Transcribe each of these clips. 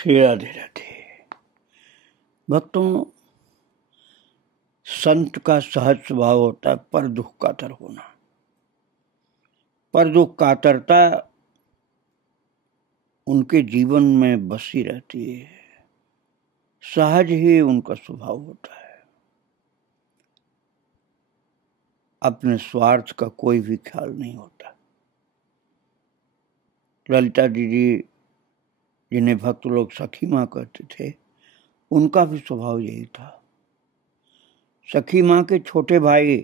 श्री राधे राधे। भक्तों, संत का सहज स्वभाव होता है पर दुख कातर होना। पर दुख कातरता उनके जीवन में बसी रहती है, सहज ही उनका स्वभाव होता है। अपने स्वार्थ का कोई भी ख्याल नहीं होता। ललिता दीदी, जिन्हें भक्त लोग सखी माँ कहते थे, उनका भी स्वभाव यही था। सखी माँ के छोटे भाई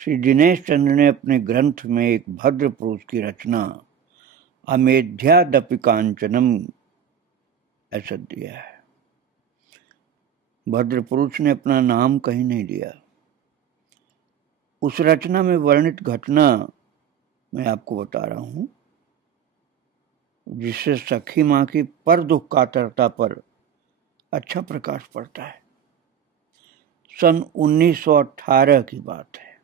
श्री दिनेश चंद्र ने अपने ग्रंथ में एक भद्र पुरुष की रचना अमेध्यादपि कांचनम ऐसा दिया है। भद्र पुरुष ने अपना नाम कहीं नहीं दिया। उस रचना में वर्णित घटना मैं आपको बता रहा हूं, जिससे सखी माँ की पर दुख कातरता पर अच्छा प्रकाश पड़ता है। सन 1918 की बात है।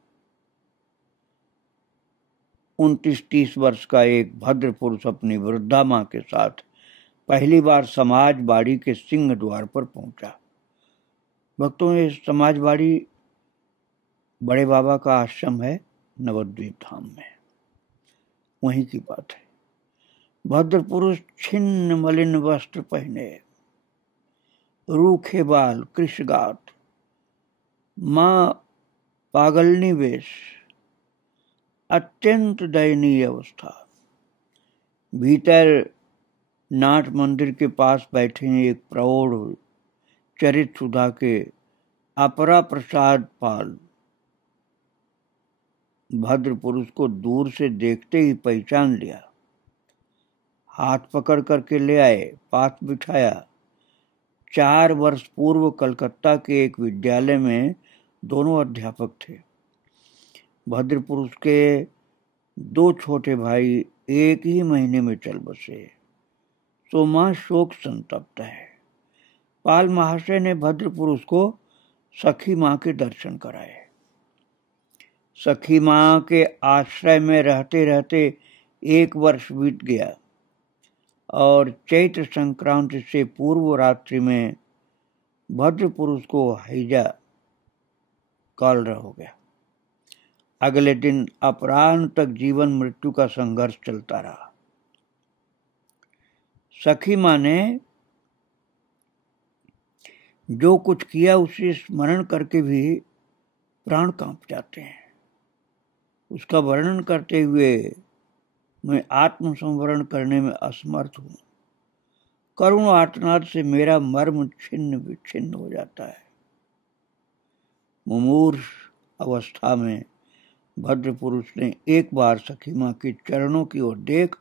29-30 वर्ष का एक भद्र पुरुष अपनी वृद्धा माँ के साथ पहली बार समाजबाड़ी के सिंह द्वार पर पहुंचा। भक्तों, ये समाजबाड़ी बड़े बाबा का आश्रम है नवद्वीप धाम में, वहीं की बात है। भद्र पुरुष छिन्न मलिन वस्त्र पहने, रूखे बाल, कृशगात, मां पागलनी वेश, अत्यंत दयनीय अवस्था। भीतर नाट मंदिर के पास बैठे एक प्रौढ़ चरित सुधा के अपरा प्रसाद पाल भद्र पुरुष को दूर से देखते ही पहचान लिया। हाथ पकड़ करके ले आए, पास बिठाया। 4 वर्ष पूर्व कलकत्ता के एक विद्यालय में दोनों अध्यापक थे। भद्र पुरुष के 2 छोटे भाई एक ही महीने में चल बसे, तो मां शोक संतप्त है। पाल महाशय ने भद्र पुरुष को सखी मां के दर्शन कराए। सखी मां के आश्रय में रहते रहते 1 वर्ष बीत गया और चैत्र संक्रांति से पूर्व रात्रि में भद्र पुरुष को हैजा कॉलरा हो गया। अगले दिन अपराह्न तक जीवन मृत्यु का संघर्ष चलता रहा। सखी मां ने जो कुछ किया उसे स्मरण करके भी प्राण कांप जाते हैं। उसका वर्णन करते हुए मैं आत्मसंवरण करने में असमर्थ हूं। करुण आर्तनाद से मेरा मर्म छिन्न विच्छिन्न हो जाता है। मुमूर्ष अवस्था में भद्र पुरुष ने एक बार सखी मां के चरणों की ओर देख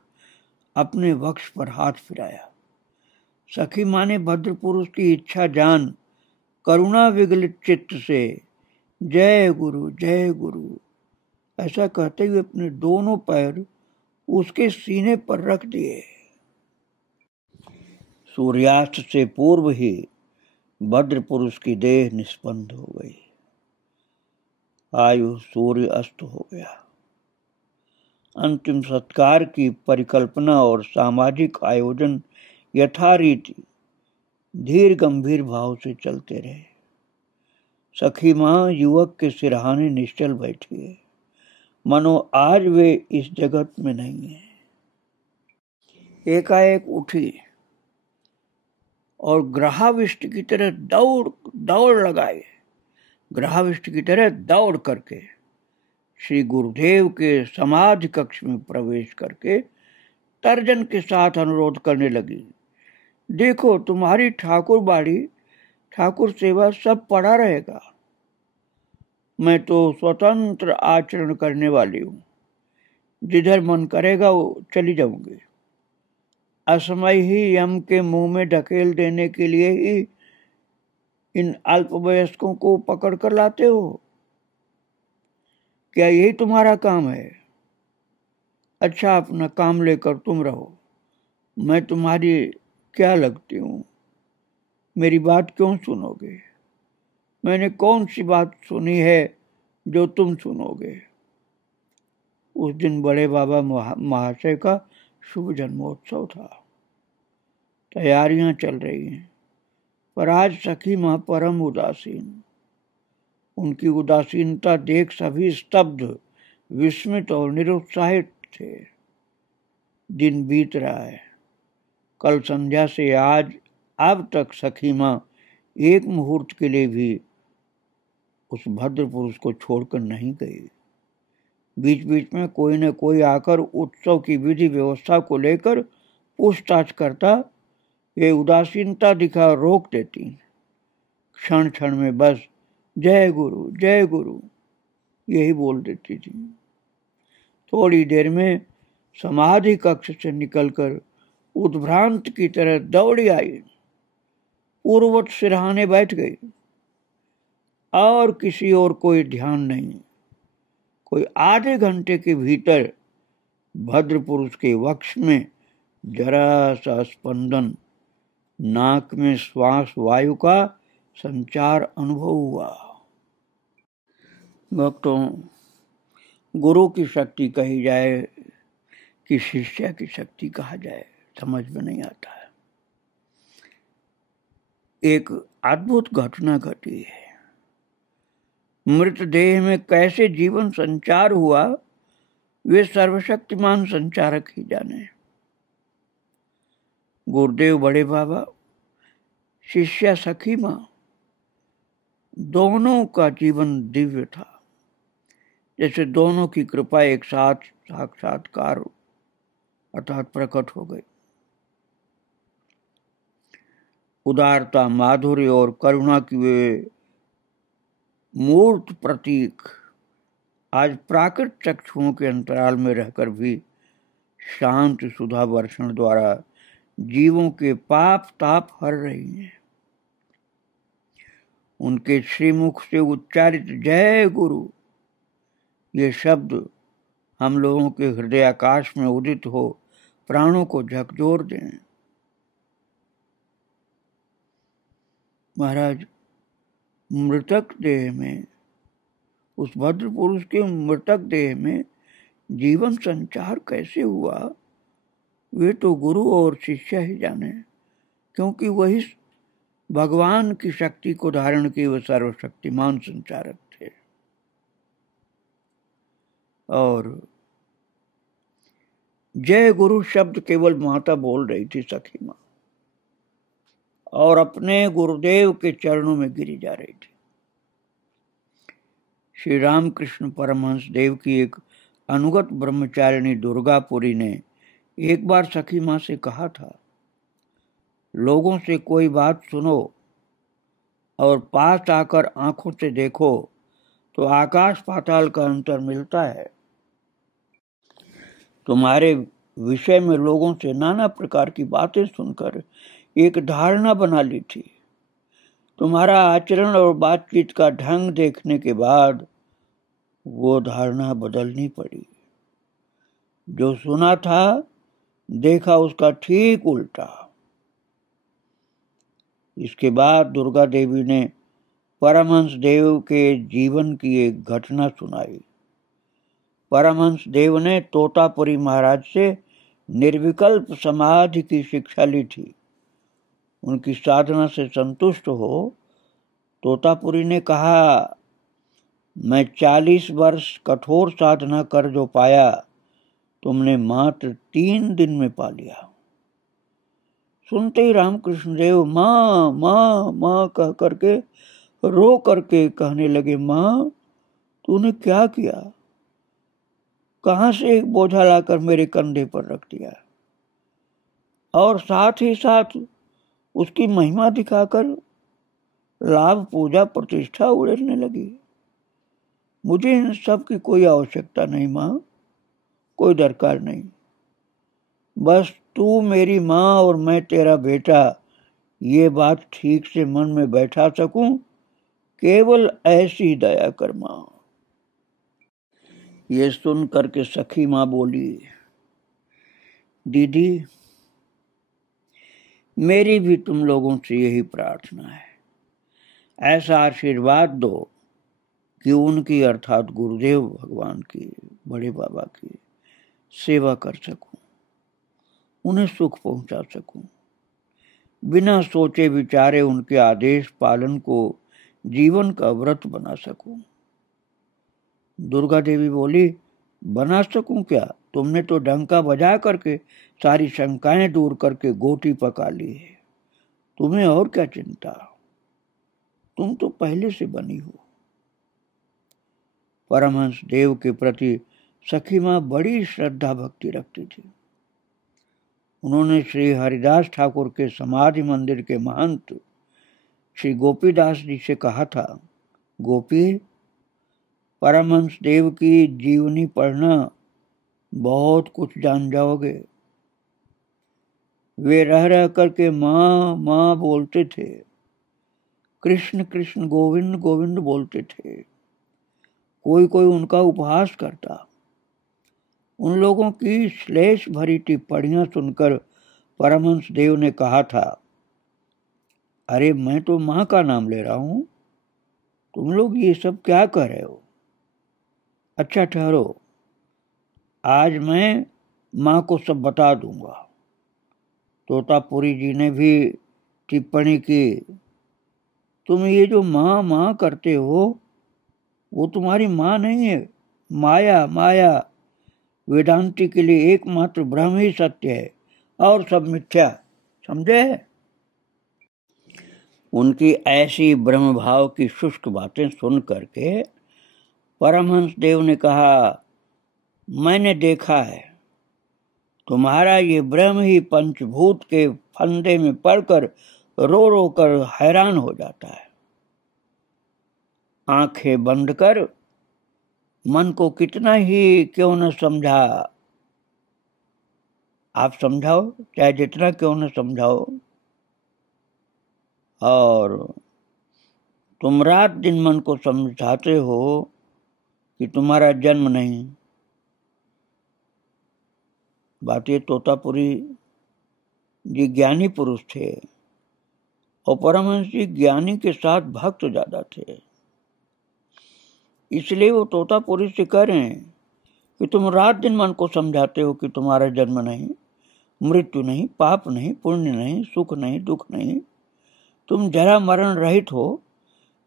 अपने वक्ष पर हाथ फिराया। सखी मां ने भद्र पुरुष की इच्छा जान करुणा विगलित चित्त से जय गुरु ऐसा कहते हुए अपने दोनों पैर उसके सीने पर रख दिए। सूर्यास्त से पूर्व ही भद्र पुरुष की देह निस्पंद हो गई। आयु सूर्य अस्त हो गया। अंतिम सत्कार की परिकल्पना और सामाजिक आयोजन यथारीति धीर गंभीर भाव से चलते रहे। सखी मां युवक के सिरहाने निश्चल बैठी है, मनो आज वे इस जगत में नहीं है। एकाएक उठी और ग्रहाविष्ट की तरह दौड़ लगाए। ग्रहाविष्ट की तरह दौड़ करके श्री गुरुदेव के समाधि कक्ष में प्रवेश करके तर्जन के साथ अनुरोध करने लगी, देखो तुम्हारी ठाकुर बाड़ी, ठाकुर सेवा सब पड़ा रहेगा। मैं तो स्वतंत्र आचरण करने वाली हूं, जिधर मन करेगा वो चली जाऊंगी। असमय ही यम के मुंह में ढकेल देने के लिए ही इन अल्पवयस्कों को पकड़ कर लाते हो? क्या यही तुम्हारा काम है? अच्छा, अपना काम लेकर तुम रहो। मैं तुम्हारी क्या लगती हूं? मेरी बात क्यों सुनोगे? मैंने कौन सी बात सुनी है जो तुम सुनोगे? उस दिन बड़े बाबा महाशय का शुभ जन्मोत्सव था। तैयारियां चल रही हैं, पर आज सखी मां परम उदासीन। उनकी उदासीनता देख सभी स्तब्ध, विस्मित और निरुत्साहित थे। दिन बीत रहा है। कल संध्या से आज अब तक सखी मां एक मुहूर्त के लिए भी उस भद्र पुरुष को छोड़कर नहीं गई। बीच बीच में कोई न कोई आकर उत्सव की विधि व्यवस्था को लेकर पूछताछ करता। ये उदासीनता दिखा रोक देती। क्षण क्षण में बस जय गुरु यही बोल देती थी। थोड़ी देर में समाधि कक्ष से निकलकर उद्भ्रांत की तरह दौड़ी आई, पूर्ववत सिरहाने बैठ गई और किसी और कोई ध्यान नहीं। कोई आधे घंटे के भीतर भद्र पुरुष के वक्ष में जरा सा स्पंदन, नाक में श्वास वायु का संचार अनुभव हुआ। भक्तों, गुरु की शक्ति कही जाए कि शिष्य की शक्ति कहा जाए, समझ में नहीं आता है। एक अद्भुत घटना घटी है। मृतदेह में कैसे जीवन संचार हुआ, वे सर्वशक्तिमान संचारक ही जाने। गुरुदेव बड़े बाबा, शिष्या सखी मां, दोनों का जीवन दिव्य था। जैसे दोनों की कृपा एक साथ साक्षात्कार अर्थात प्रकट हो गई। उदारता, माधुर्य और करुणा की वे मूर्त प्रतीक आज प्राकृत चक्षुओं के अंतराल में रहकर भी शांत सुधा वर्षण द्वारा जीवों के पाप ताप हर रही हैं। उनके श्रीमुख से उच्चारित जय गुरु ये शब्द हम लोगों के हृदय आकाश में उदित हो प्राणों को झकझोर दें। महाराज, मृतक देह में, उस भद्र पुरुष के मृतक देह में जीवन संचार कैसे हुआ, वे तो गुरु और शिष्य ही जाने, क्योंकि वही भगवान की शक्ति को धारण किए हुए सर्वशक्तिमान संचारक थे। और जय गुरु शब्द केवल माता बोल रही थी सखी मां, और अपने गुरुदेव के चरणों में गिरी जा रही थी। श्री रामकृष्ण परमहंस देव की एक अनुगत ब्रह्मचारिणी दुर्गापुरी ने एक बार सखी मां से कहा था, लोगों से कोई बात सुनो और पास आकर आंखों से देखो तो आकाश पाताल का अंतर मिलता है। तुम्हारे विषय में लोगों से नाना प्रकार की बातें सुनकर एक धारणा बना ली थी। तुम्हारा आचरण और बातचीत का ढंग देखने के बाद वो धारणा बदलनी पड़ी। जो सुना था देखा उसका ठीक उल्टा। इसके बाद दुर्गा देवी ने परमहंस देव के जीवन की एक घटना सुनाई। परमहंस देव ने तोतापुरी महाराज से निर्विकल्प समाधि की शिक्षा ली थी। उनकी साधना से संतुष्ट हो तोतापुरी ने कहा, मैं 40 वर्ष कठोर साधना कर जो पाया, तुमने मात्र 3 दिन में पा लिया। सुनते ही रामकृष्ण देव माँ माँ माँ कह करके रो करके कहने लगे, माँ तूने क्या किया? कहां से एक बोझा लाकर मेरे कंधे पर रख दिया? और साथ ही साथ उसकी महिमा दिखाकर लाभ पूजा प्रतिष्ठा उड़ेलने लगी। मुझे इन सब की कोई आवश्यकता नहीं माँ, कोई दरकार नहीं। बस तू मेरी माँ और मैं तेरा बेटा, ये बात ठीक से मन में बैठा सकूं, केवल ऐसी दया कर माँ। ये सुन करके सखी माँ बोली, दीदी मेरी भी तुम लोगों से यही प्रार्थना है, ऐसा आशीर्वाद दो कि उनकी अर्थात गुरुदेव भगवान की, बड़े बाबा की सेवा कर सकूं, उन्हें सुख पहुंचा सकूं। बिना सोचे विचारे उनके आदेश पालन को जीवन का व्रत बना सकूं। दुर्गा देवी बोली, बना सकूं क्या? तुमने तो डंका बजा करके सारी शंकाएं दूर करके गोटी पका ली है। तुम्हें और क्या चिंता? तुम तो पहले से बनी हो। परमहंस देव के प्रति सखी मां बड़ी श्रद्धा भक्ति रखती थी। उन्होंने श्री हरिदास ठाकुर के समाधि मंदिर के महंत श्री गोपीदास जी से कहा था, गोपी, परमहंस देव की जीवनी पढ़ना, बहुत कुछ जान जाओगे। वे रह रह करके माँ माँ बोलते थे, कृष्ण कृष्ण गोविंद गोविंद बोलते थे। कोई कोई उनका उपहास करता। उन लोगों की श्लेष भरी टिप्पणियां सुनकर परमहंस देव ने कहा था, अरे मैं तो माँ का नाम ले रहा हूं, तुम लोग ये सब क्या कर रहे हो? अच्छा ठहरो, आज मैं माँ को सब बता दूंगा। तोतापुरी जी ने भी टिप्पणी की, तुम ये जो माँ माँ करते हो वो तुम्हारी माँ नहीं है, माया माया। वेदांती के लिए एकमात्र ब्रह्म ही सत्य है और सब मिथ्या। समझे? उनकी ऐसी ब्रह्म भाव की शुष्क बातें सुन करके परमहंस देव ने कहा, मैंने देखा है, तुम्हारा ये ब्रह्म ही पंचभूत के फंदे में पड़कर रो रो कर हैरान हो जाता है। आंखें बंद कर मन को कितना ही क्यों न समझा, आप समझाओ, चाहे जितना क्यों न समझाओ, और तुम रात दिन मन को समझाते हो कि तुम्हारा जन्म नहीं। बात ये, तोतापुरी जी ज्ञानी पुरुष थे और परमहंस जी ज्ञानी के साथ भक्त ज्यादा थे। इसलिए वो तोतापुरी से कह रहे हैं कि तुम रात दिन मन को समझाते हो कि तुम्हारा जन्म नहीं, मृत्यु नहीं, पाप नहीं, पुण्य नहीं, सुख नहीं, दुख नहीं, तुम जरा मरण रहित हो।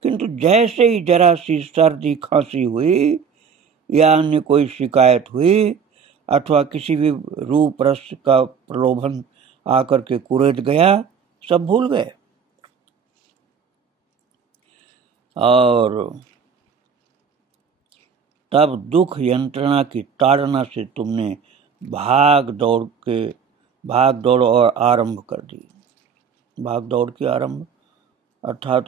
किंतु जैसे ही जरा सी सर्दी खांसी हुई या अन्य कोई शिकायत हुई अथवा किसी भी रूप रस का प्रलोभन आकर के कुरेद गया, सब भूल गए। और तब दुख यंत्रणा की ताड़ना से तुमने भाग दौड़ और आरंभ कर दी। भाग दौड़ की आरंभ अर्थात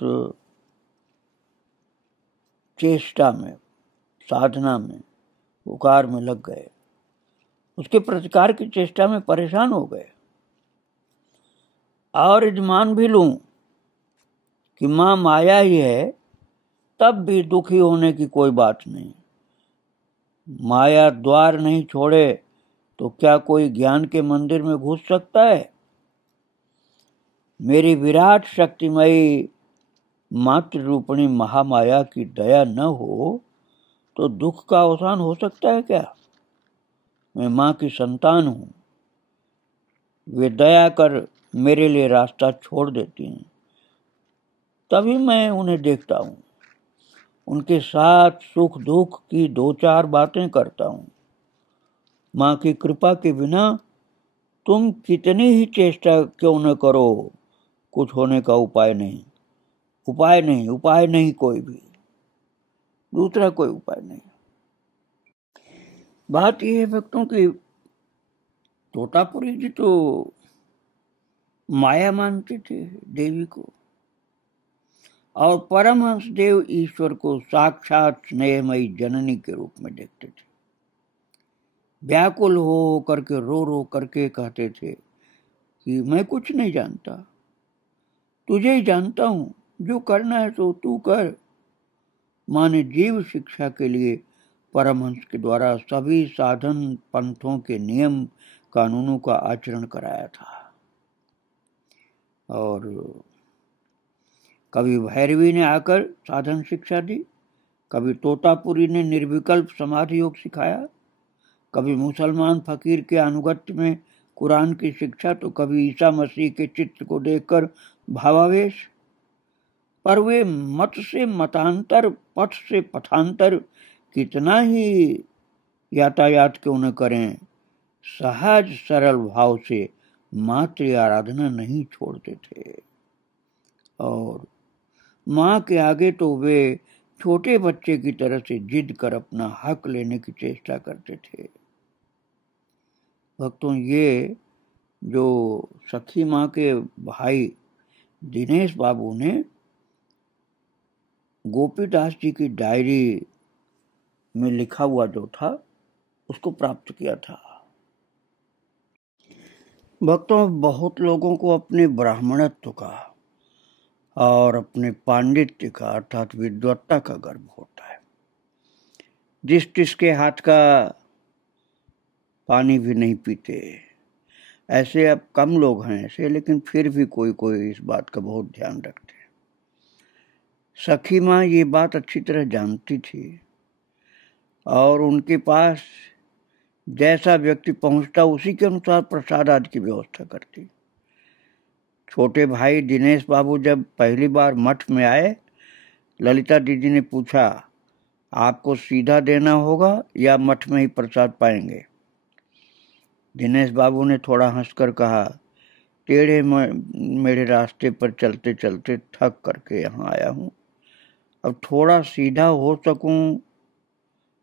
चेष्टा में, साधना में, पुकार में लग गए, उसके प्रतिकार की चेष्टा में परेशान हो गए। और यदि मान भी लूं कि मां माया ही है, तब भी दुखी होने की कोई बात नहीं। माया द्वार नहीं छोड़े तो क्या कोई ज्ञान के मंदिर में घुस सकता है? मेरी विराट शक्तिमयी मातृ रूपणी महामाया की दया न हो तो दुख का अवसान हो सकता है क्या? मैं मां की संतान हूं, वे दया कर मेरे लिए रास्ता छोड़ देती हैं, तभी मैं उन्हें देखता हूं, उनके साथ सुख दुख की दो चार बातें करता हूं। मां की कृपा के बिना तुम कितनी ही चेष्टा क्यों न करो, कुछ होने का उपाय नहीं, उपाय नहीं कोई भी, दूसरा कोई उपाय नहीं। बात यह है भक्तों की तोतापुरी जी तो माया मानते थे देवी को, और परमहंस देव ईश्वर को साक्षात स्नेहमयी जननी के रूप में देखते थे। व्याकुल हो करके रो करके कहते थे कि मैं कुछ नहीं जानता, तुझे ही जानता हूं, जो करना है तो तू कर। मां ने जीव शिक्षा के लिए परमहंस के द्वारा सभी साधन पंथों के नियम कानूनों का आचरण कराया था। और कभी भैरवी ने आकर साधन शिक्षा दी, कभी तोतापुरी ने निर्विकल्प समाधि योग सिखाया, कभी मुसलमान फकीर के अनुगत्य में कुरान की शिक्षा तो कभी ईसा मसीह के चित्र को देखकर भावावेश, पर वे मत से मतांतर, पथ से पथांतर कितना ही यातायात क्यों न करें, सहज सरल भाव से मातृ आराधना नहीं छोड़ते थे। और माँ के आगे तो वे छोटे बच्चे की तरह से जिद कर अपना हक लेने की चेष्टा करते थे। भक्तों, ये जो सखी माँ के भाई दिनेश बाबू ने गोपीदास जी की डायरी में लिखा हुआ जो था उसको प्राप्त किया था। भक्तों, बहुत लोगों को अपने ब्राह्मणत्व का और अपने पांडित्य का अर्थात विद्वत्ता का गर्व होता है। जिसके हाथ का पानी भी नहीं पीते, ऐसे अब कम लोग हैं ऐसे, लेकिन फिर भी कोई कोई इस बात का बहुत ध्यान रखते हैं। सखी माँ ये बात अच्छी तरह जानती थी और उनके पास जैसा व्यक्ति पहुंचता उसी के अनुसार प्रसाद आदि की व्यवस्था करती। छोटे भाई दिनेश बाबू जब पहली बार मठ में आए, ललिता दीदी ने पूछा, आपको सीधा देना होगा या मठ में ही प्रसाद पाएंगे? दिनेश बाबू ने थोड़ा हंसकर कहा, टेढ़े मेरे रास्ते पर चलते चलते थक करके यहाँ आया हूँ, अब थोड़ा सीधा हो सकूं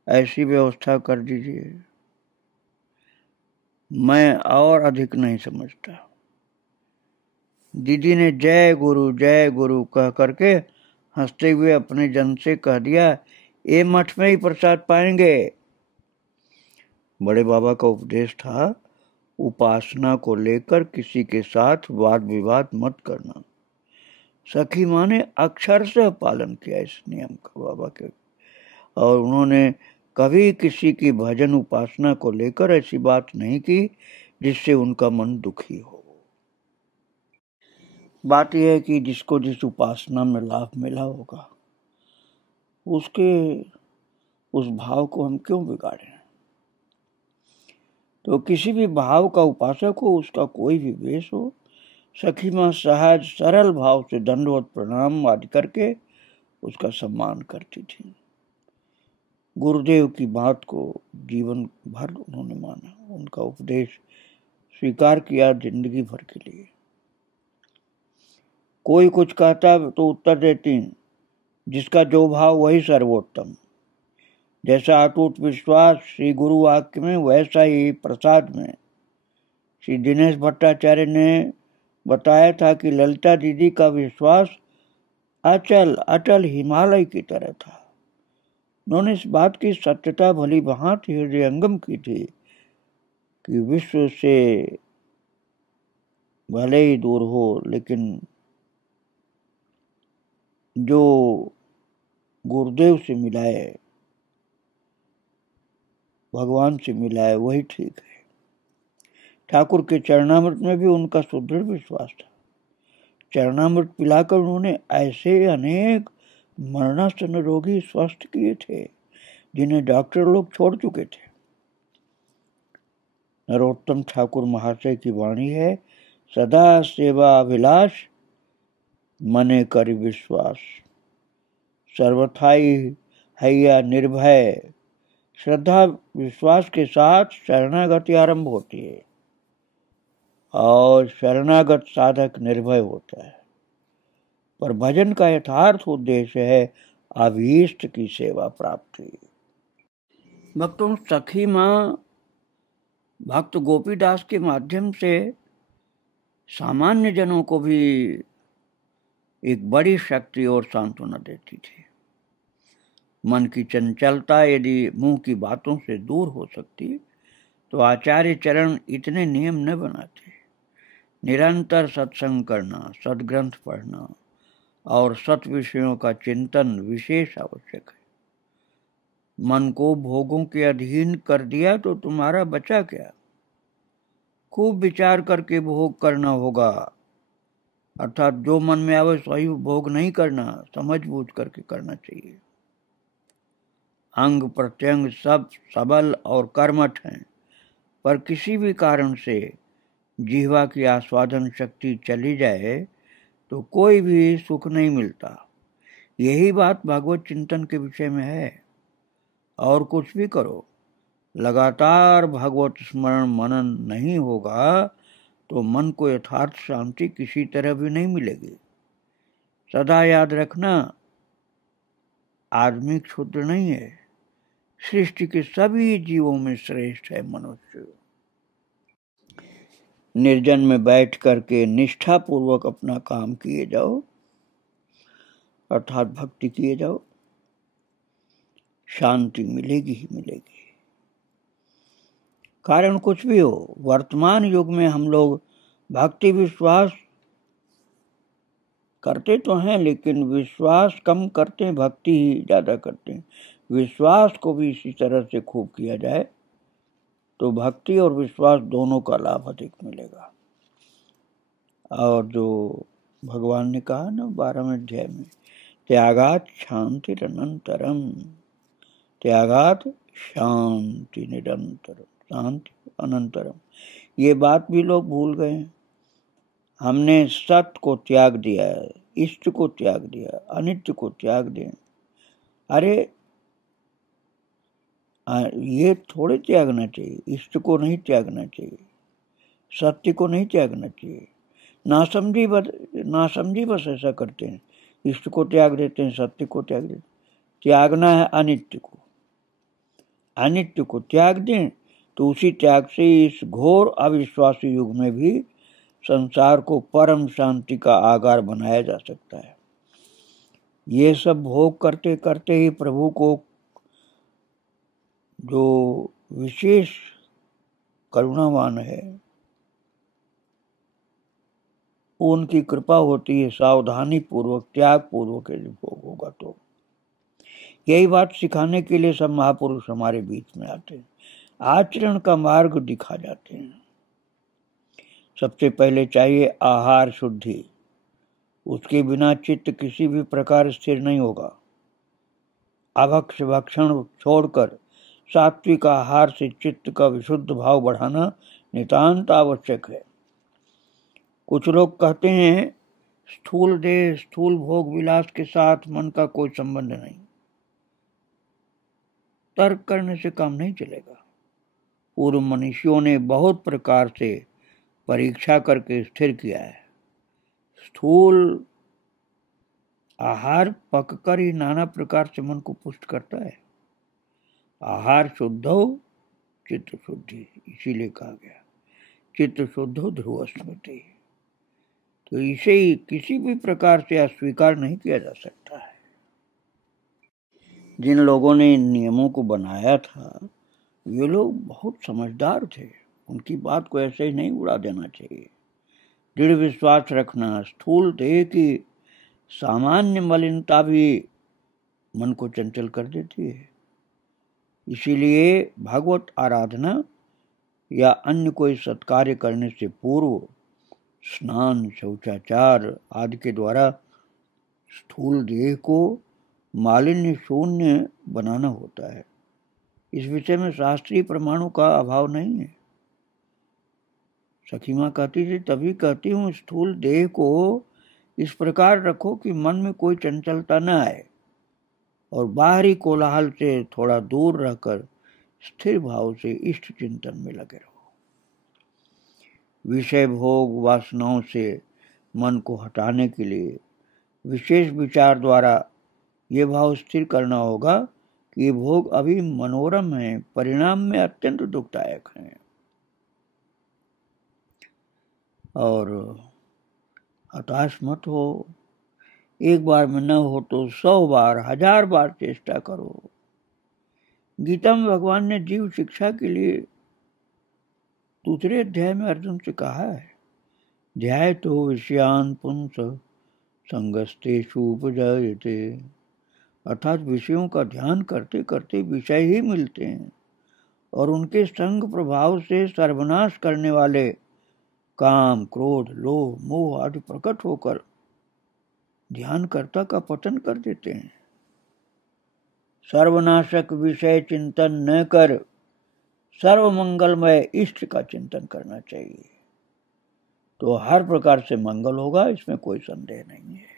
ऐसी व्यवस्था कर दीजिए, मैं और अधिक नहीं समझता। दीदी ने जय गुरु कह करके हंसते हुए अपने जन से कह दिया, ये मठ में ही प्रसाद पाएंगे। बड़े बाबा का उपदेश था, उपासना को लेकर किसी के साथ वाद विवाद मत करना। सखी माँ ने अक्षरशः पालन किया इस नियम का बाबा के, और उन्होंने कभी किसी की भजन उपासना को लेकर ऐसी बात नहीं की जिससे उनका मन दुखी हो। बात यह है कि जिसको जिस उपासना में लाभ मिला होगा उसके उस भाव को हम क्यों बिगाड़ें। तो किसी भी भाव का उपासक हो, उसका कोई भी वेश हो, सखी माँ सहज सरल भाव से दंडवत प्रणाम आदि करके उसका सम्मान करती थी। गुरुदेव की बात को जीवन भर उन्होंने माना, उनका उपदेश स्वीकार किया जिंदगी भर के लिए। कोई कुछ कहता तो उत्तर देती, जिसका जो भाव वही सर्वोत्तम। जैसा अटूट विश्वास श्री गुरु वाक्य में, वैसा ही प्रसाद में। श्री दिनेश भट्टाचार्य ने बताया था कि ललिता दीदी का विश्वास अचल अटल हिमालय की तरह था। उन्होंने इस बात की सत्यता भली भांति हृदयंगम की थी कि विश्व से भले ही दूर हो, लेकिन जो गुरुदेव से मिला है, भगवान से मिला है, वही ठीक है। ठाकुर के चरणामृत में भी उनका सुदृढ़ विश्वास था। चरणामृत पिलाकर उन्होंने ऐसे अनेक मरणासन्न रोगी स्वस्थ किए थे जिन्हें डॉक्टर लोग छोड़ चुके थे। नरोत्तम ठाकुर महाशय की वाणी है, सदा सेवा अभिलाष मने कर विश्वास, सर्वथाई हैया निर्भय। श्रद्धा विश्वास के साथ शरणागति आरंभ होती है और शरणागत साधक निर्भय होता है। पर भजन का यथार्थ उद्देश्य है अभीष्ट की सेवा प्राप्ति। भक्तों, सखी माँ भक्त गोपीदास के माध्यम से सामान्य जनों को भी एक बड़ी शक्ति और सांत्वना देती थी। मन की चंचलता यदि मुंह की बातों से दूर हो सकती तो आचार्य चरण इतने नियम न बनाते। निरंतर सत्संग करना, सद्ग्रंथ पढ़ना और सत विषयों का चिंतन विशेष आवश्यक है। मन को भोगों के अधीन कर दिया तो तुम्हारा बचा क्या? खूब विचार करके भोग करना होगा, अर्थात जो मन में आवे वही भोग नहीं करना, समझ बूझ करके करना चाहिए। अंग प्रत्यंग सब सबल और कर्मठ हैं, पर किसी भी कारण से जिह्वा की आस्वादन शक्ति चली जाए तो कोई भी सुख नहीं मिलता। यही बात भागवत चिंतन के विषय में है। और कुछ भी करो, लगातार भागवत स्मरण मनन नहीं होगा तो मन को यथार्थ शांति किसी तरह भी नहीं मिलेगी। सदा याद रखना, आदमी क्षुद्र नहीं है, सृष्टि के सभी जीवों में श्रेष्ठ है मनुष्य। निर्जन में बैठ करके निष्ठा पूर्वक अपना काम किए जाओ, अर्थात भक्ति किए जाओ, शांति मिलेगी ही मिलेगी। कारण कुछ भी हो, वर्तमान युग में हम लोग भक्ति विश्वास करते तो हैं, लेकिन विश्वास कम करते हैं, भक्ति ही ज्यादा करते हैं। विश्वास को भी इसी तरह से खूब किया जाए तो भक्ति और विश्वास दोनों का लाभ अधिक मिलेगा। और जो भगवान ने कहा ना 12वें अध्याय में, त्यागात शांतिरनंतरम, त्यागात शांति निरंतरम, शांति अनंतरम। ये बात भी लोग भूल गए हैं। हमने सत्य को त्याग दिया है, इष्ट को त्याग दिया, अनित्य को त्याग दिया। अरे ये थोड़े त्यागना चाहिए, इष्ट को नहीं त्यागना चाहिए, सत्य को नहीं त्यागना चाहिए। नासमझी बस ऐसा करते हैं, इष्ट को त्याग देते हैं, सत्य को त्याग देते हैं। त्यागना है अनित्य को, अनित्य को त्याग दें तो उसी त्याग से इस घोर अविश्वासी युग में भी संसार को परम शांति का आगार बनाया जा सकता है। ये सब भोग करते करते ही प्रभु को जो विशेष करुणावान है उनकी कृपा होती है, सावधानी पूर्वक त्याग पूर्वक यदि भोग होगा तो। यही बात सिखाने के लिए सब महापुरुष हमारे बीच में आते हैं, आचरण का मार्ग दिखा जाते हैं। सबसे पहले चाहिए आहार शुद्धि, उसके बिना चित्त किसी भी प्रकार स्थिर नहीं होगा। अभक्ष भक्षण छोड़कर सात्विक आहार से चित्त का विशुद्ध भाव बढ़ाना नितांत आवश्यक है। कुछ लोग कहते हैं स्थूल देह स्थूल भोग विलास के साथ मन का कोई संबंध नहीं। तर्क करने से काम नहीं चलेगा। पूर्व मनुष्यों ने बहुत प्रकार से परीक्षा करके स्थिर किया है। स्थूल आहार पककर ही नाना प्रकार से मन को पुष्ट करता है। आहार शुद्ध हो चित्त शुद्धि, इसीलिए कहा गया चित्त शुद्ध हो ध्रुव स्मृति। तो इसे ही किसी भी प्रकार से अस्वीकार नहीं किया जा सकता है। जिन लोगों ने इन नियमों को बनाया था वे लोग बहुत समझदार थे, उनकी बात को ऐसे ही नहीं उड़ा देना चाहिए। दृढ़ विश्वास रखना, स्थूल देह की सामान्य मलिनता भी मन को चंचल कर देती है। इसीलिए भागवत आराधना या अन्य कोई सत्कार्य करने से पूर्व स्नान शौचाचार आदि के द्वारा स्थूल देह को मालिन्य शून्य बनाना होता है। इस विषय में शास्त्रीय प्रमाणों का अभाव नहीं है। सखी माँ कहती थी, तभी कहती हूँ स्थूल देह को इस प्रकार रखो कि मन में कोई चंचलता न आए और बाहरी कोलाहल से थोड़ा दूर रहकर स्थिर भाव से इष्ट चिंतन में लगे रहो। विषय भोग वासनाओं से मन को हटाने के लिए विशेष विचार द्वारा ये भाव स्थिर करना होगा कि ये भोग अभी मनोरम है, परिणाम में अत्यंत दुखदायक है। और हताश मत हो, एक बार में न हो तो 100 बार 1000 बार चेष्टा करो। गीता में भगवान ने जीव शिक्षा के लिए 2 अध्याय में अर्जुन से कहा है, ध्याय तो विषयान पुंस संगस्तेषु उपजायते, अर्थात विषयों का ध्यान करते करते विषय ही मिलते हैं और उनके संग प्रभाव से सर्वनाश करने वाले काम क्रोध लोभ मोह आदि प्रकट होकर ध्यानकर्ता का पतन कर देते हैं। सर्वनाशक विषय चिंतन न कर सर्वमंगलमय इष्ट का चिंतन करना चाहिए। तो हर प्रकार से मंगल होगा, इसमें कोई संदेह नहीं है।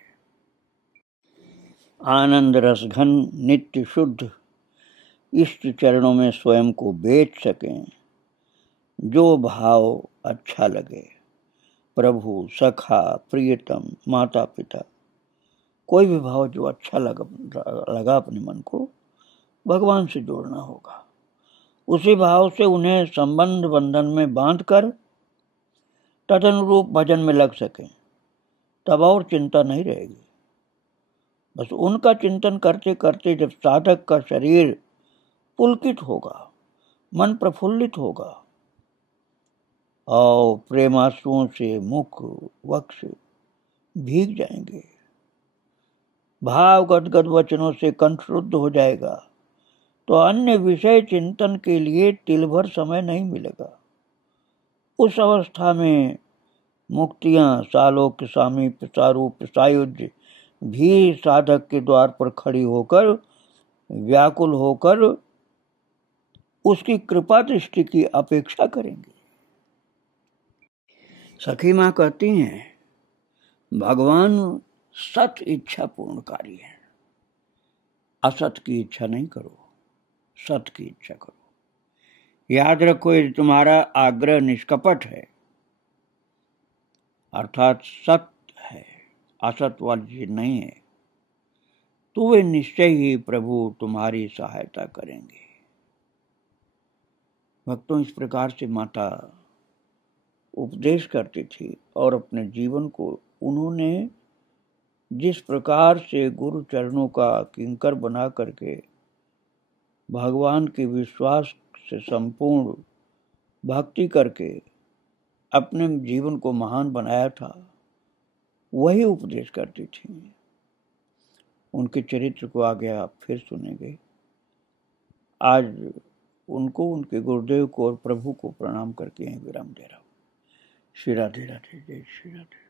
आनंद रसघन नित्य शुद्ध इष्ट चरणों में स्वयं को बेच सकें, जो भाव अच्छा लगे, प्रभु, सखा, प्रियतम, माता पिता, कोई भी भाव जो अच्छा लगा अपने मन को, भगवान से जोड़ना होगा। उसी भाव से उन्हें संबंध बंधन में बांधकर तदनुरूप भजन में लग सके, तब और चिंता नहीं रहेगी। बस उनका चिंतन करते करते जब साधक का शरीर पुलकित होगा, मन प्रफुल्लित होगा और प्रेमाश्रुओं से मुख वक्ष भीग जाएंगे, भाव गदगद वचनों से कंठ शुद्ध हो जाएगा, तो अन्य विषय चिंतन के लिए तिल भर समय नहीं मिलेगा। उस अवस्था में मुक्तियां सालोक सामीप्य सारूप सायुज्य भी साधक के द्वार पर खड़ी होकर व्याकुल होकर उसकी कृपा दृष्टि की अपेक्षा करेंगे। सखी मां कहती हैं, भगवान सत इच्छा पूर्णकारी है, असत की इच्छा नहीं करो, सत की इच्छा करो। याद रखो, यदि तुम्हारा आग्रह निष्कपट है अर्थात सत्य है, असत वाली चीज नहीं है, तो वे निश्चय ही प्रभु तुम्हारी सहायता करेंगे। भक्तों, इस प्रकार से माता उपदेश करती थी और अपने जीवन को उन्होंने जिस प्रकार से गुरु चरणों का किंकर बना करके भगवान के विश्वास से संपूर्ण भक्ति करके अपने जीवन को महान बनाया था, वही उपदेश करती थी। उनके चरित्र को आगे आप फिर सुनेंगे। आज उनको, उनके गुरुदेव को और प्रभु को प्रणाम करके यहीं विराम दे रहा हूँ। श्री राधे राधे, जय श्री राधे।